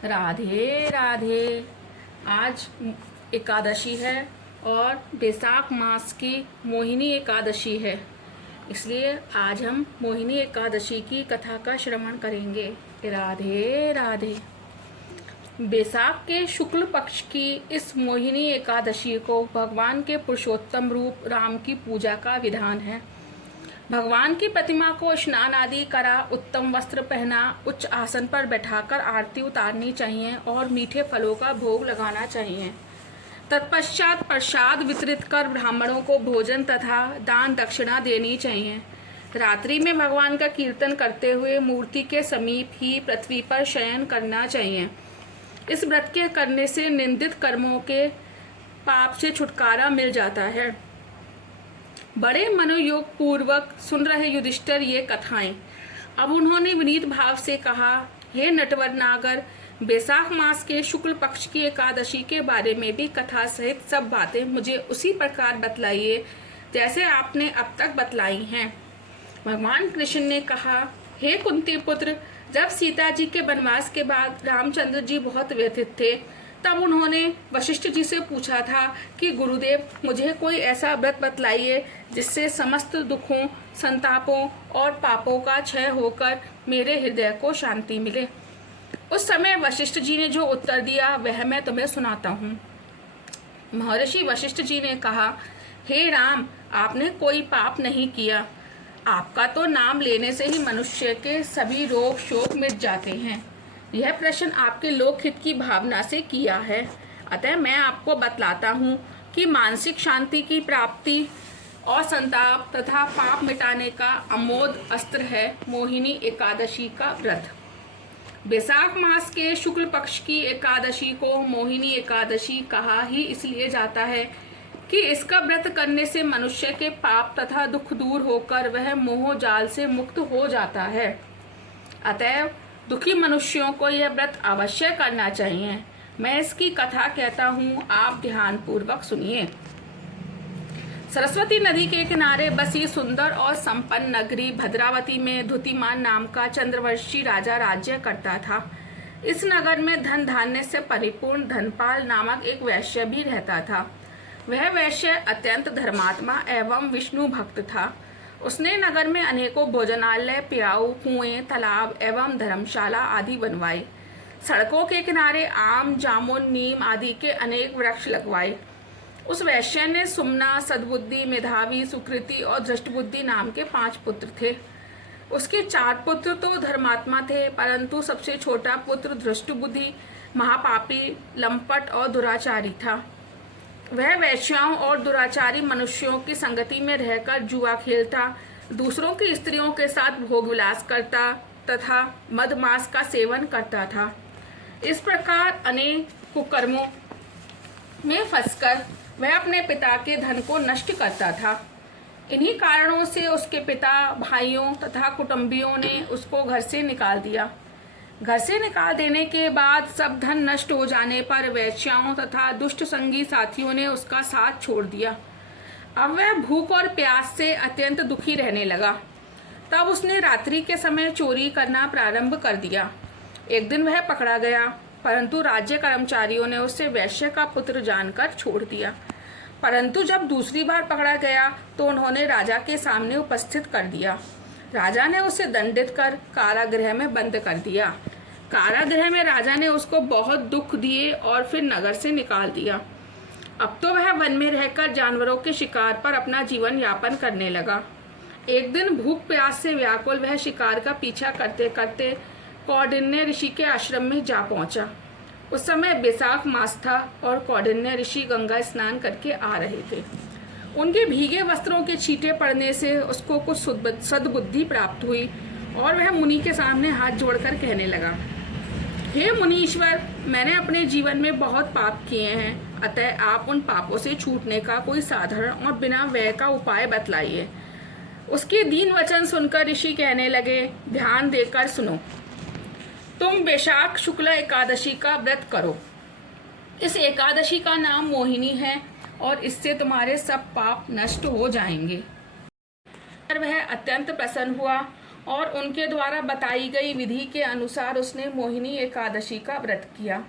राधे राधे। आज एकादशी है और बैसाख मास की मोहिनी एकादशी है, इसलिए आज हम मोहिनी एकादशी की कथा का श्रवण करेंगे। राधे राधे। बैसाख के शुक्ल पक्ष की इस मोहिनी एकादशी को भगवान के पुरुषोत्तम रूप राम की पूजा का विधान है। भगवान की प्रतिमा को स्नान आदि करा, उत्तम वस्त्र पहना, उच्च आसन पर बैठाकर आरती उतारनी चाहिए और मीठे फलों का भोग लगाना चाहिए। तत्पश्चात प्रसाद वितरित कर ब्राह्मणों को भोजन तथा दान दक्षिणा देनी चाहिए। रात्रि में भगवान का कीर्तन करते हुए मूर्ति के समीप ही पृथ्वी पर शयन करना चाहिए। इस व्रत के करने से निंदित कर्मों के पाप से छुटकारा मिल जाता है। बड़े मनोयोग पूर्वक सुन रहे युधिष्ठिर ये कथाएं। अब उन्होंने विनीत भाव से कहा, हे नटवर नागर, बैसाख मास के शुक्ल पक्ष की एकादशी के बारे में भी कथा सहित सब बातें मुझे उसी प्रकार बतलाइए जैसे आपने अब तक बतलाई हैं। भगवान कृष्ण ने कहा, हे कुंती पुत्र, जब सीता जी के वनवास के बाद रामचंद्र जी बहुत व्यथित थे, तब उन्होंने वशिष्ठ जी से पूछा था कि गुरुदेव, मुझे कोई ऐसा व्रत बतलाइए जिससे समस्त दुखों, संतापों और पापों का क्षय होकर मेरे हृदय को शांति मिले। उस समय वशिष्ठ जी ने जो उत्तर दिया वह मैं तुम्हें सुनाता हूँ। महर्षि वशिष्ठ जी ने कहा, हे राम, आपने कोई पाप नहीं किया। आपका तो नाम लेने से ही मनुष्य के सभी रोग शोक मिट जाते हैं। यह प्रश्न आपके लोकहित की भावना से किया है, अतः मैं आपको बतलाता हूँ कि मानसिक शांति की प्राप्ति और संताप तथा पाप मिटाने का अमोघ अस्त्र है मोहिनी एकादशी का व्रत। बैसाख मास के शुक्ल पक्ष की एकादशी को मोहिनी एकादशी कहा ही इसलिए जाता है कि इसका व्रत करने से मनुष्य के पाप तथा दुख दूर होकर वह मोह जाल से मुक्त हो जाता है। अतः दुखी मनुष्यों को यह व्रत अवश्य करना चाहिए। मैं इसकी कथा कहता हूँ, आप ध्यान पूर्वक सुनिए। सरस्वती नदी के किनारे बसी सुंदर और संपन्न नगरी भद्रावती में धुतिमान नाम का चंद्रवंशी राजा राज्य करता था। इस नगर में धन धान्य से परिपूर्ण धनपाल नामक एक वैश्य भी रहता था। वह वैश्य अत्यंत धर्मात्मा एवं विष्णु भक्त था। उसने नगर में अनेकों भोजनालय, प्याऊ, कुएं, तालाब एवं धर्मशाला आदि बनवाए। सड़कों के किनारे आम, जामुन, नीम आदि के अनेक वृक्ष लगवाए। उस वैश्य ने सुमना, सद्बुद्धि, मेधावी, सुकृति और धृष्टबुद्धि नाम के 5 पुत्र थे। उसके 4 पुत्र तो धर्मात्मा थे, परंतु सबसे छोटा पुत्र धृष्टबुद्धि महापापी, लंपट और दुराचारी था। वह वैश्याओं और दुराचारी मनुष्यों की संगति में रहकर जुआ खेलता, दूसरों की स्त्रियों के साथ भोग विलास करता तथा मदमांस का सेवन करता था। इस प्रकार अनेक कुकर्मों में फंसकर वह अपने पिता के धन को नष्ट करता था। इन्हीं कारणों से उसके पिता, भाइयों तथा कुटुंबियों ने उसको घर से निकाल दिया। घर से निकाल देने के बाद सब धन नष्ट हो जाने पर वैश्याओं तथा दुष्ट संगी साथियों ने उसका साथ छोड़ दिया। अब वह भूख और प्यास से अत्यंत दुखी रहने लगा। तब उसने रात्रि के समय चोरी करना प्रारंभ कर दिया। एक दिन वह पकड़ा गया, परंतु राज्य कर्मचारियों ने उसे वैश्य का पुत्र जानकर छोड़ दिया। परंतु जब दूसरी बार पकड़ा गया तो उन्होंने राजा के सामने उपस्थित कर दिया। राजा ने उसे दंडित कर कारागृह में बंद कर दिया। कारागृह में राजा ने उसको बहुत दुख दिए और फिर नगर से निकाल दिया। अब तो वह वन में रहकर जानवरों के शिकार पर अपना जीवन यापन करने लगा। एक दिन भूख प्यास से व्याकुल वह शिकार का पीछा करते करते कौंडिन्य ऋषि के आश्रम में जा पहुंचा। उस समय बैसाख मास था और कौंडिन्य ऋषि गंगा स्नान करके आ रहे थे। उनके भीगे वस्त्रों के छींटे पड़ने से उसको कुछ सद्बुद्धि प्राप्त हुई और वह मुनि के सामने हाथ जोड़कर कहने लगा, हे मुनीश्वर, मैंने अपने जीवन में बहुत पाप किए हैं, अतः आप उन पापों से छूटने का कोई साधारण और बिना व्यय का उपाय बतलाइए। उसके दीन वचन सुनकर ऋषि कहने लगे, ध्यान देकर सुनो। तुम बैसाख शुक्ला एकादशी का व्रत करो। इस एकादशी का नाम मोहिनी है और इससे तुम्हारे सब पाप नष्ट हो जाएंगे। वह अत्यंत प्रसन्न हुआ और उनके द्वारा बताई गई विधि के अनुसार उसने मोहिनी एकादशी का व्रत किया।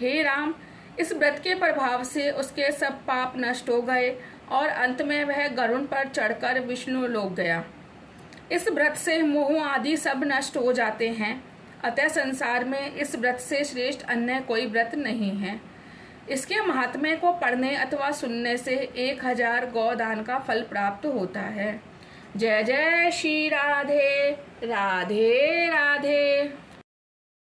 हे राम, इस व्रत के प्रभाव से उसके सब पाप नष्ट हो गए और अंत में वह गरुड़ पर चढ़कर विष्णु लोक गया। इस व्रत से मोह आदि सब नष्ट हो जाते हैं। अतः संसार में इस व्रत से श्रेष्ठ अन्य कोई व्रत नहीं है। इसके महात्म्य को पढ़ने अथवा सुनने से 1000 गौदान का फल प्राप्त होता है। जय जय श्री राधे राधे राधे।